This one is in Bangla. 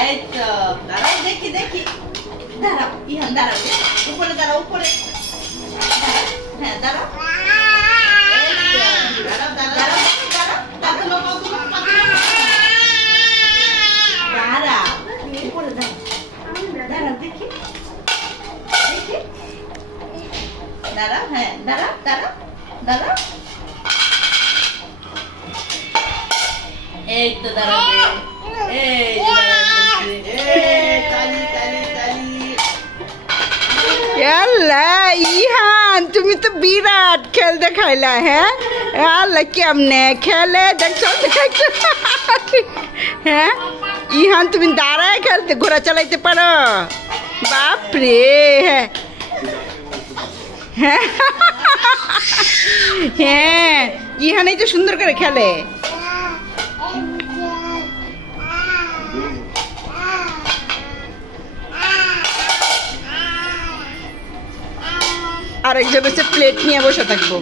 এই তো দাঁড়াও দেখি দেখি দাঁড়াও ইহান দাঁড়াও উপরে দাঁড়াও উপরে হ্যাঁ দাঁড়াও দাঁড়াও দাঁড়াও দাঁড়াও দাঁড়াও দাঁড়াও উপরে দাঁড়াও দাঁড়াও দেখি দেখি দাঁড়াও হ্যাঁ দাঁড়াও দাঁড়াও দাঁড়াও এই তো দাঁড়াও এই তালি তালি তালি আল্লাহ ইহান তুমি তো বিরাট খেল দেখাইলা হ্যাঁ আল্লাহ কেমনে খেলে দেখছো দেখছো হ্যাঁ ইহান তুমি দাঁড়ায় খেলতে ঘোড়া চালাইতে পারো বাপরে হ্যাঁ হ্যাঁ ইহানই তো সুন্দর করে খেলে আরেকজন হচ্ছে প্লেট নিয়ে বসে থাকবো